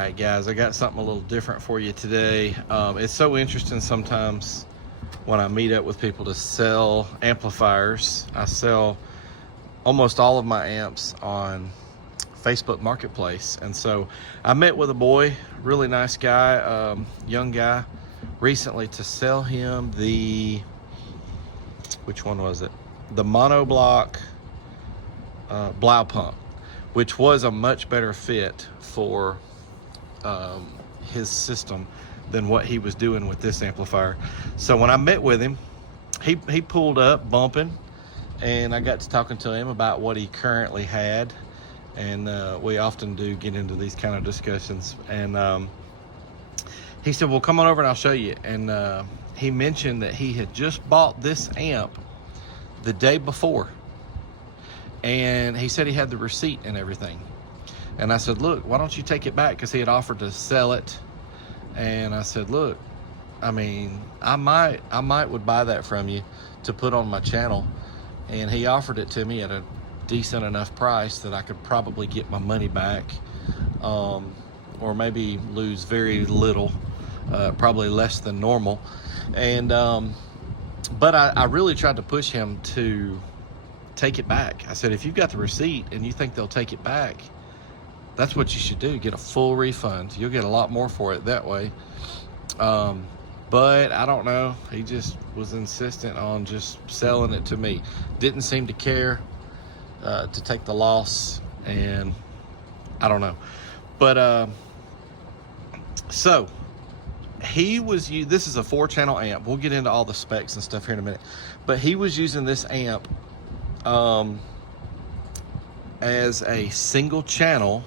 right, guys, I got something a little different for you today. It's so interesting sometimes when I meet up with people to sell amplifiers. I sell almost all of my amps on Facebook Marketplace. And so I met with a boy, really nice guy, young guy, recently to sell him the, which one was it? The monoblock blow pump, which was a much better fit for his system than what he was doing with this amplifier. So when I met with him, he pulled up bumping, and I got to talking to him about what he currently had. And we often do get into these kind of discussions. And he said, well, come on over and I'll show you. And he mentioned that he had just bought this amp the day before. And he said he had the receipt and everything. And I said, look, why don't you take it back? Because he had offered to sell it. And I said, look, I mean, I might would buy that from you to put on my channel. And he offered it to me at a decent enough price that I could probably get my money back, or maybe lose very little, probably less than normal. And but I really tried to push him to take it back. I said, if you've got the receipt and you think they'll take it back, that's what you should do. Get a full refund. You'll get a lot more for it that way. But I don't know. He just was insistent on just selling it to me. Didn't seem to care to take the loss, and I don't know. But so he was, this is a 4-channel amp. We'll get into all the specs and stuff here in a minute. But he was using this amp as a single channel,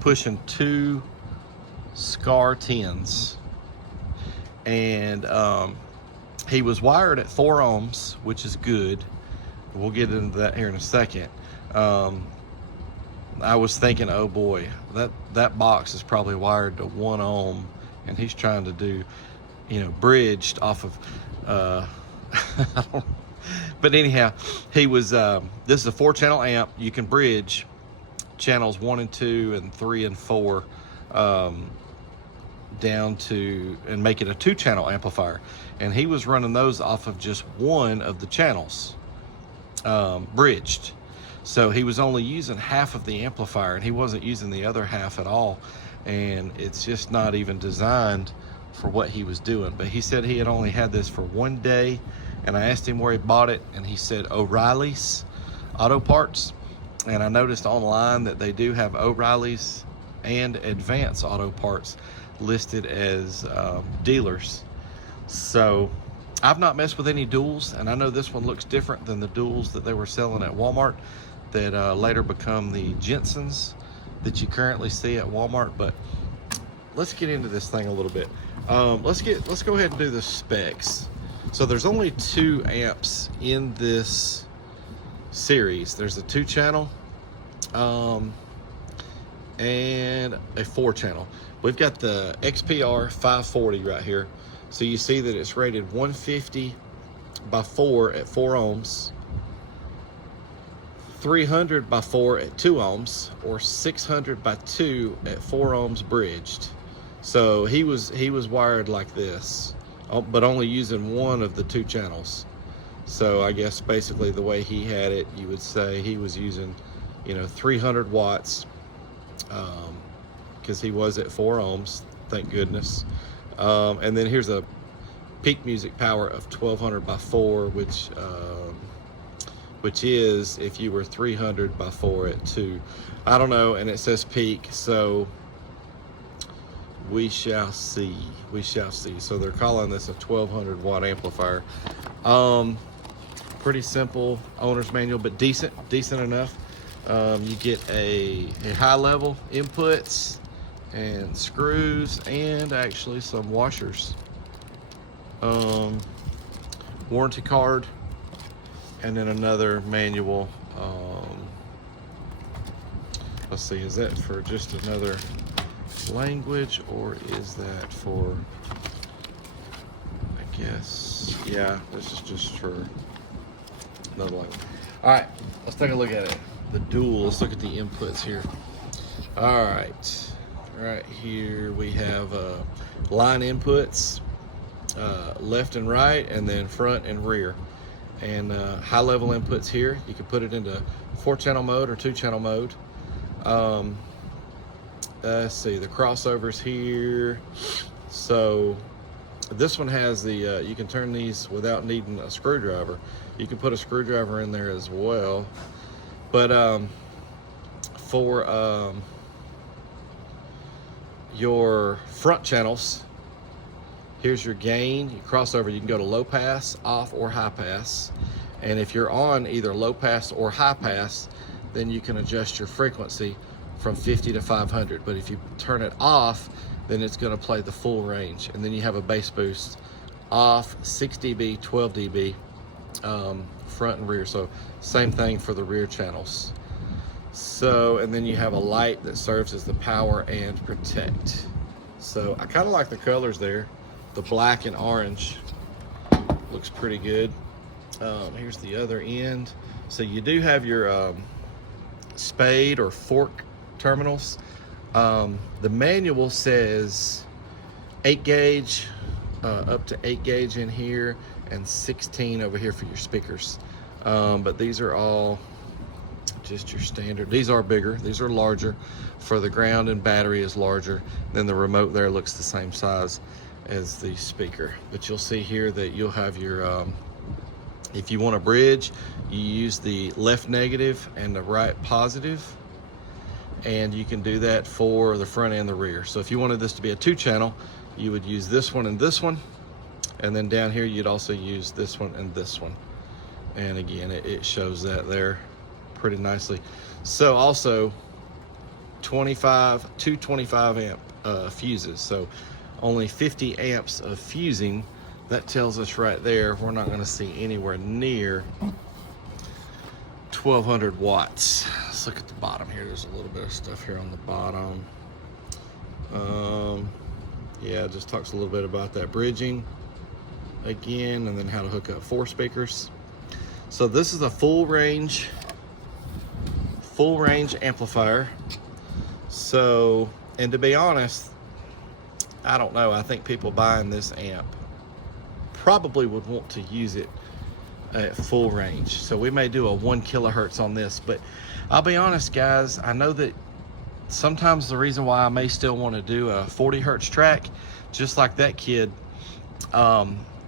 pushing 2 SCAR 10s. And he was wired at 4 ohms, which is good. We'll get into that here in a second. I was thinking, oh boy, that box is probably wired to 1 ohm, and he's trying to do, bridged off of, I don't. But anyhow, he was. This is a 4-channel amp. You can bridge channels 1 and 2 and 3 and 4 down to, and make it a 2-channel amplifier. And he was running those off of just one of the channels, bridged. So he was only using half of the amplifier, and he wasn't using the other half at all. And it's just not even designed for what he was doing. But he said he had only had this for 1 day. And I asked him where he bought it, and he said O'Reilly's Auto Parts. And I noticed online that they do have O'Reilly's and Advance Auto Parts listed as dealers. So I've not messed with any duals, and I know this one looks different than the duals that they were selling at Walmart that later become the Jensens that you currently see at Walmart. But let's get into this thing a little bit. Let's go ahead and do the specs. So there's only 2 amps in this series. There's a 2-channel and a 4-channel. We've got the XPR540 right here. So you see that it's rated 150 by 4 at 4 ohms, 300 by 4 at 2 ohms, or 600 by 2 at 4 ohms bridged. So he was wired like this, but only using one of the 2 channels. So I guess basically the way he had it, you would say he was using, 300 watts, because he was at 4 ohms, thank goodness. And then here's a peak music power of 1200 by 4, which is if you were 300 by 4 at 2. I don't know, and it says peak, so we shall see. We shall see. So they're calling this a 1200 watt amplifier. Pretty simple owner's manual, but decent enough. You get a high level inputs and screws, and actually some washers. Warranty card, and then another manual. Let's see, is that for just another language, or is that for, I guess, yeah, this is just for another language. All right, let's take a look at it. The dual, let's look at the inputs here. All right, right here we have line inputs, left and right, and then front and rear, and high level inputs here. You can put it into 4-channel mode or 2-channel mode. Let's see, the crossovers here. So this one has the you can turn these without needing a screwdriver. You can put a screwdriver in there as well, but for your front channels, here's your gain. You crossover, you can go to low pass, off, or high pass. And if you're on either low pass or high pass, then you can adjust your frequency from 50 to 500. But if you turn it off, then it's going to play the full range. And then you have a bass boost off, 6 dB, 12 dB, front and rear. So same thing for the rear channels. So, and then you have a light that serves as the power and protect. So I kind of like the colors there. The black and orange looks pretty good. Here's the other end. So you do have your spade or fork terminals. The manual says 8 gauge, up to 8 gauge in here, and 16 over here for your speakers. But these are all just your standard. These are bigger, these are larger. For the ground and battery is larger. Then the remote there looks the same size as the speaker. But you'll see here that you'll have your, if you want a bridge, you use the left negative and the right positive. And you can do that for the front and the rear. So if you wanted this to be a 2-channel, you would use this one and this one. And then down here, you'd also use this one and this one. And again, it shows that there pretty nicely. So also 225 amp fuses. So only 50 amps of fusing. That tells us right there, we're not gonna see anywhere near 1200 watts. Let's look at the bottom here. There's a little bit of stuff here on the bottom. Yeah, it just talks a little bit about that bridging again, and then how to hook up 4 speakers. So this is a full range amplifier. So, and to be honest, I don't know, I think people buying this amp probably would want to use it at full range. So we may do a 1 kilohertz on this, but I'll be honest guys, I know that sometimes the reason why I may still want to do a 40 hertz track, just like that kid,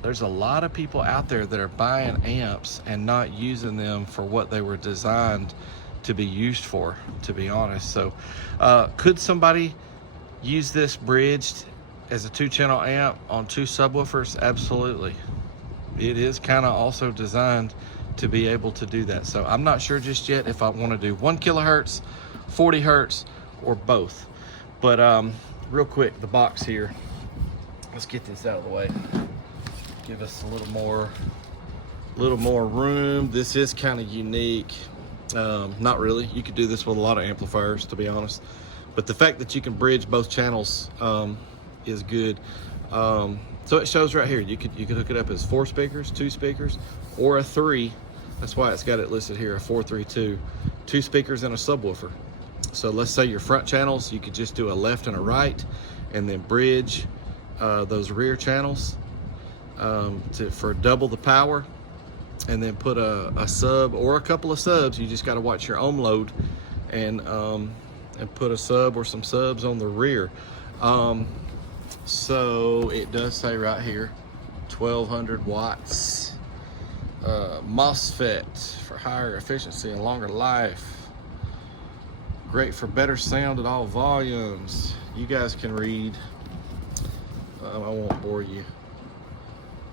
there's a lot of people out there that are buying amps and not using them for what they were designed to be used for, to be honest. So could somebody use this bridged as a 2-channel amp on 2 subwoofers? Absolutely. It is kind of also designed to be able to do that. So I'm not sure just yet if I want to do 1 kilohertz, 40 hertz, or both. But real quick, the box here, let's get this out of the way. Give us a little more room. This is kind of unique. Not really, you could do this with a lot of amplifiers, to be honest, but the fact that you can bridge both channels is good. So it shows right here, you could hook it up as 4 speakers, 2 speakers, or a 3. That's why it's got it listed here, a 432, 2 speakers and a subwoofer. So let's say your front channels, you could just do a left and a right, and then bridge those rear channels for double the power, and then put a sub or a couple of subs. You just got to watch your ohm load, and put a sub or some subs on the rear. So it does say right here 1200 watts, MOSFET for higher efficiency and longer life, great for better sound at all volumes. You guys can read. I won't bore you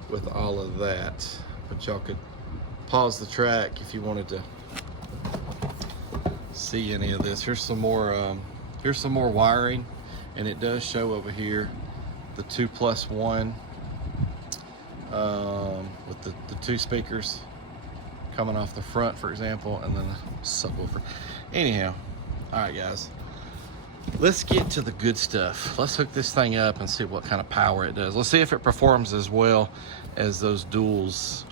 with all of that, but y'all could pause the track if you wanted to see any of this. Here's some more wiring, and it does show over here the 2+1 with the 2 speakers coming off the front, for example, and then a subwoofer. Anyhow, all right guys, Let's get to the good stuff. Let's hook this thing up and see what kind of power it does. Let's see if it performs as well as those duals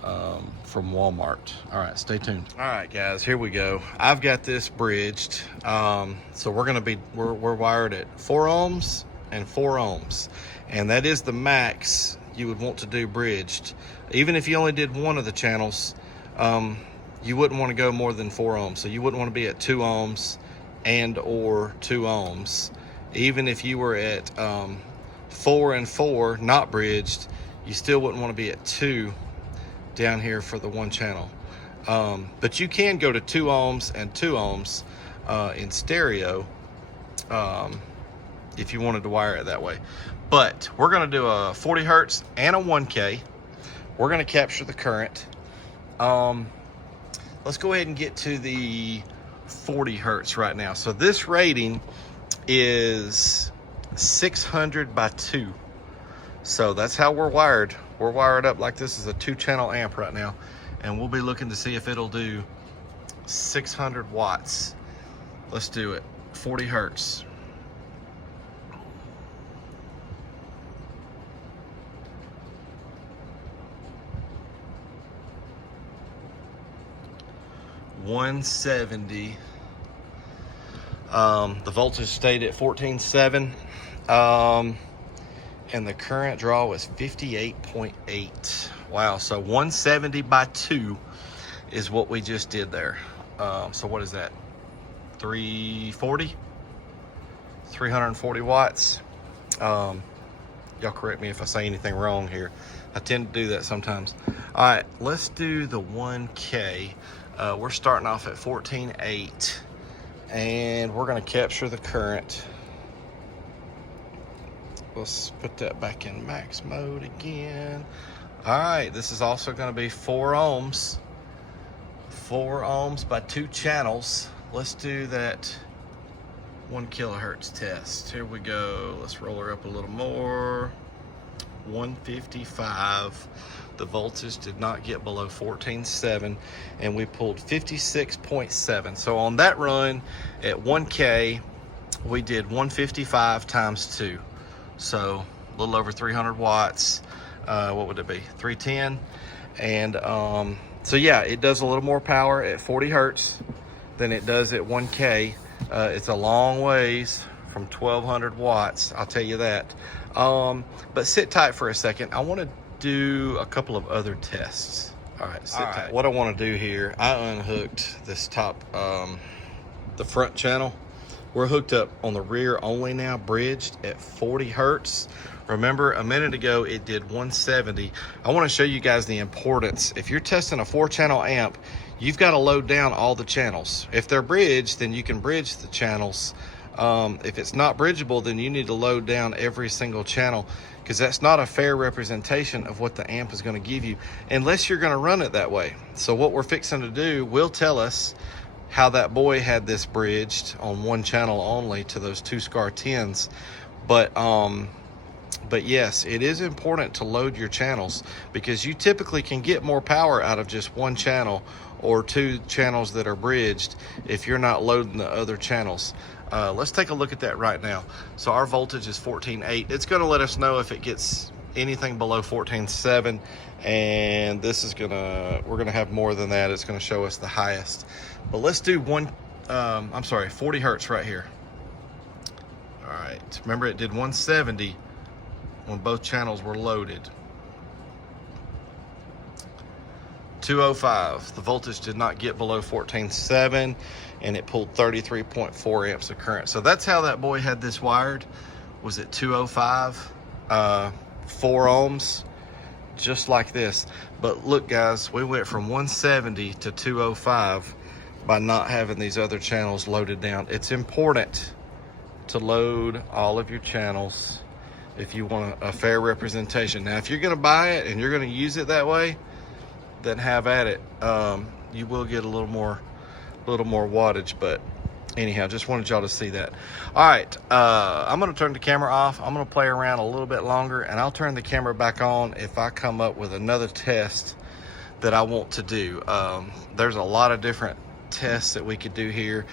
from Walmart. All right, stay tuned. All right, guys, here we go. I've got this bridged. So we're wired at 4 ohms and 4 ohms. And that is the max you would want to do bridged. Even if you only did one of the channels, you wouldn't want to go more than 4 ohms. So you wouldn't want to be at 2 ohms and or 2 ohms. Even if you were at 4 and 4, not bridged, you still wouldn't want to be at 2 down here for the one channel. But you can go to 2 ohms and 2 ohms in stereo if you wanted to wire it that way. But we're going to do a 40 hertz and a 1K. We're going to capture the current. Let's go ahead and get to the 40 hertz right now. So this rating is 600 by 2. So that's how we're wired. We're wired up like this is a 2-channel amp right now. And we'll be looking to see if it'll do 600 watts. Let's do it. 40 hertz. $170. The voltage stayed at 14.7. And the current draw was 58.8. Wow, so 170 by 2 is what we just did there. So what is that? 340 watts. Y'all correct me if I say anything wrong here. I tend to do that sometimes. All right, let's do the 1K. We're starting off at 14.8, and we're gonna capture the current. Let's put that back in max mode again. All right, this is also gonna be 4 ohms. 4 ohms by 2 channels. Let's do that 1 kilohertz test. Here we go. Let's roll her up a little more. 155. The voltage did not get below 14.7, and we pulled 56.7. So on that run at 1K, we did 155 times 2. So a little over 300 watts. What would it be? 310. And so yeah, it does a little more power at 40 hertz than it does at 1K. It's a long ways from 1200 watts, I'll tell you that. But sit tight for a second. I want to do a couple of other tests. All right, sit tight. What I want to do here, I unhooked this top, the front channel. We're hooked up on the rear only now, bridged at 40 hertz. Remember, a minute ago, it did 170. I want to show you guys the importance. If you're testing a 4-channel amp, you've got to load down all the channels. If they're bridged, then you can bridge the channels. If it's not bridgeable, then you need to load down every single channel, because that's not a fair representation of what the amp is going to give you unless you're going to run it that way. So what we're fixing to do will tell us how that boy had this bridged on 1 channel only to those 2 SCAR 10s. But yes, it is important to load your channels, because you typically can get more power out of just 1 channel or 2 channels that are bridged if you're not loading the other channels. Let's take a look at that right now. So our voltage is 14.8. It's going to let us know if it gets anything below 14.7, and this is we're gonna have more than that. It's going to show us the highest. But let's do 40 hertz right here. All right, remember it did 170 when both channels were loaded. 205, the voltage did not get below 14.7, and it pulled 33.4 amps of current. So that's how that boy had this wired, was at 205, 4 ohms, just like this. But look guys, we went from 170 to 205 by not having these other channels loaded down. It's important to load all of your channels if you want a fair representation. Now, if you're gonna buy it and you're gonna use it that way, then have at it. You will get a little more wattage, but anyhow, just wanted y'all to see that. All right, I'm gonna turn the camera off. I'm gonna play around a little bit longer, and I'll turn the camera back on if I come up with another test that I want to do. There's a lot of different tests that we could do here.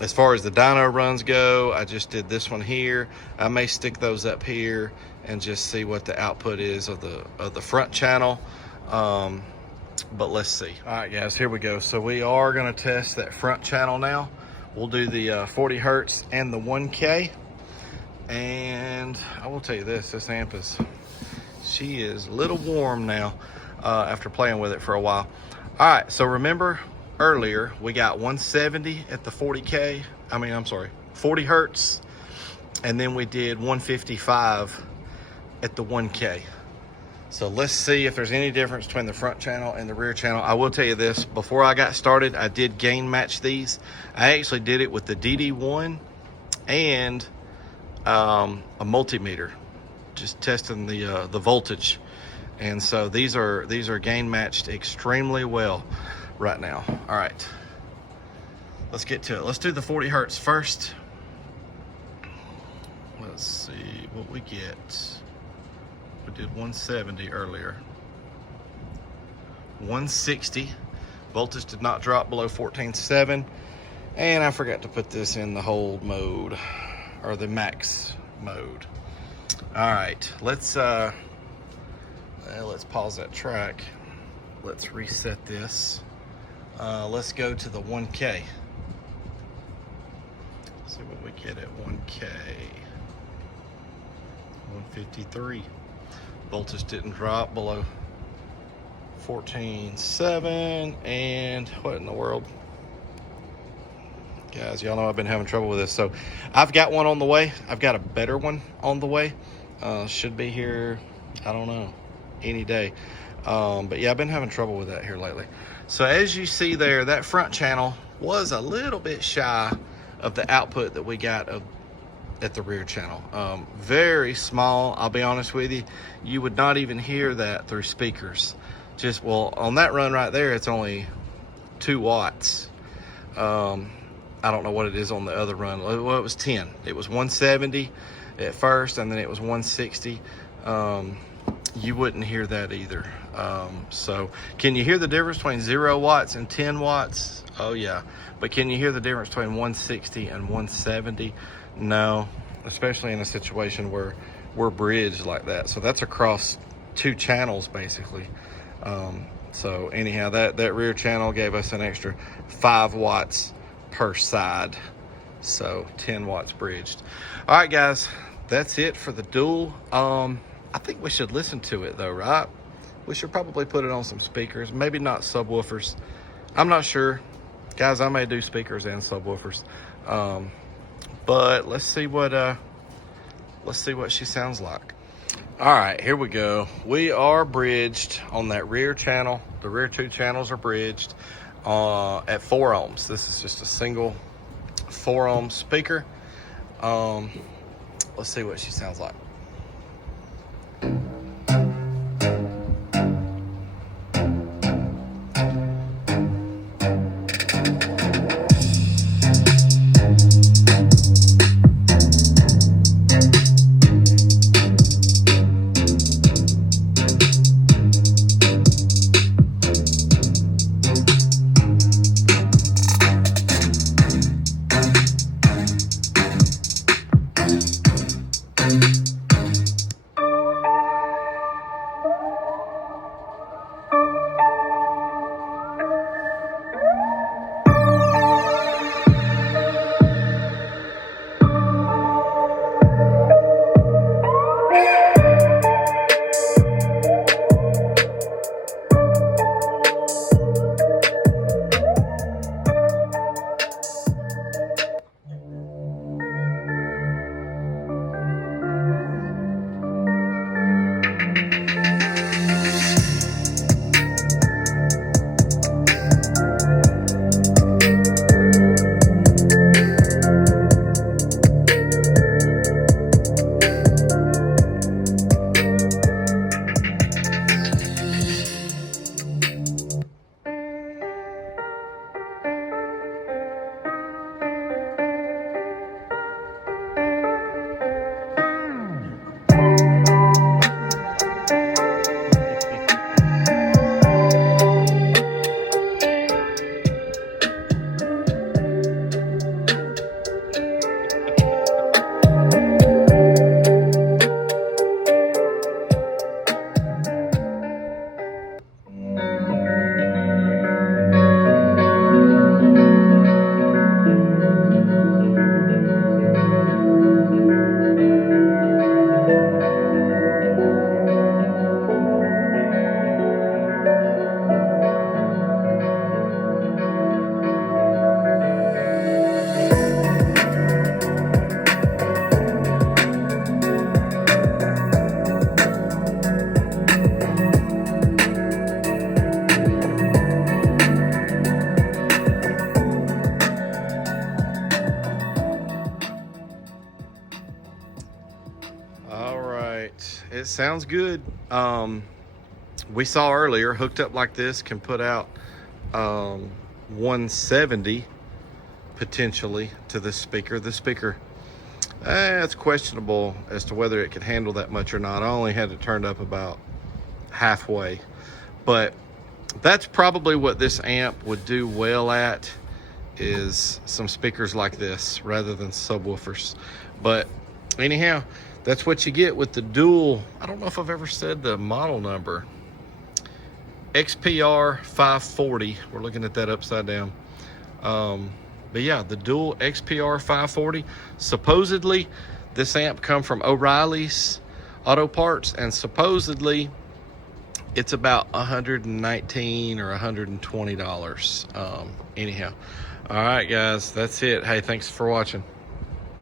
As far as the dyno runs go, I just did this one here. I may stick those up here and just see what the output is of the front channel. But let's see. All right, guys, here we go. So we are gonna test that front channel now. We'll do the 40 hertz and the 1K. And I will tell you this amp she is a little warm now after playing with it for a while. All right, so remember earlier we got 170 at the 40K. I'm sorry, 40 hertz. And then we did 155 at the 1K. So let's see if there's any difference between the front channel and the rear channel. I will tell you this, before I got started, I did gain match these. I actually did it with the DD1 and a multimeter, just testing the voltage. And so these are gain matched extremely well right now. All right, let's get to it. Let's do the 40 hertz first. Let's see what we get. We did 170 earlier. 160. Voltage did not drop below 14.7. And I forgot to put this in the hold mode, or the max mode. All right, let's pause that track. Let's reset this. Let's go to the 1K. See what we get at 1K. 153. Voltage didn't drop below 14.7. And what in the world? Guys, y'all know I've been having trouble with this. So I've got one on the way. I've got a better one on the way. Should be here, I don't know, any day. But yeah, I've been having trouble with that here lately. So as you see there, that front channel was a little bit shy of the output that we got at the rear channel. Very small, I'll be honest with you. You would not even hear that through speakers. Well, on that run right there, it's only 2 watts. I don't know what it is on the other run. Well, it was 10. It was 170 at first, and then it was 160. You wouldn't hear that either. So can you hear the difference between 0 watts and 10 watts? Oh yeah. But can you hear the difference between 160 and 170? No, especially in a situation where we're bridged like that. So that's across 2 channels basically. So anyhow, that rear channel gave us an extra 5 watts per side. So 10 watts bridged. All right, guys, that's it for the dual. I think we should listen to it though, right? We should probably put it on some speakers, maybe not subwoofers. I'm not sure. Guys, I may do speakers and subwoofers. But let's see what she sounds like. All right, here we go. We are bridged on that rear channel. The rear 2 channels are bridged at 4 ohms. This is just a single 4 ohm speaker. Let's see what she sounds like. sounds good. We saw earlier, hooked up like this can put out 170 potentially to this speaker. This speaker, it's questionable as to whether it could handle that much or not. I only had it turned up about halfway, but that's probably what this amp would do well at, is some speakers like this rather than subwoofers. But anyhow, that's what you get with the dual. I don't know if I've ever said the model number. XPR540. We're looking at that upside down. But yeah, the dual XPR540. Supposedly, this amp come from O'Reilly's Auto Parts, and supposedly it's about $119 or $120. Anyhow, all right, guys, that's it. Hey, thanks for watching.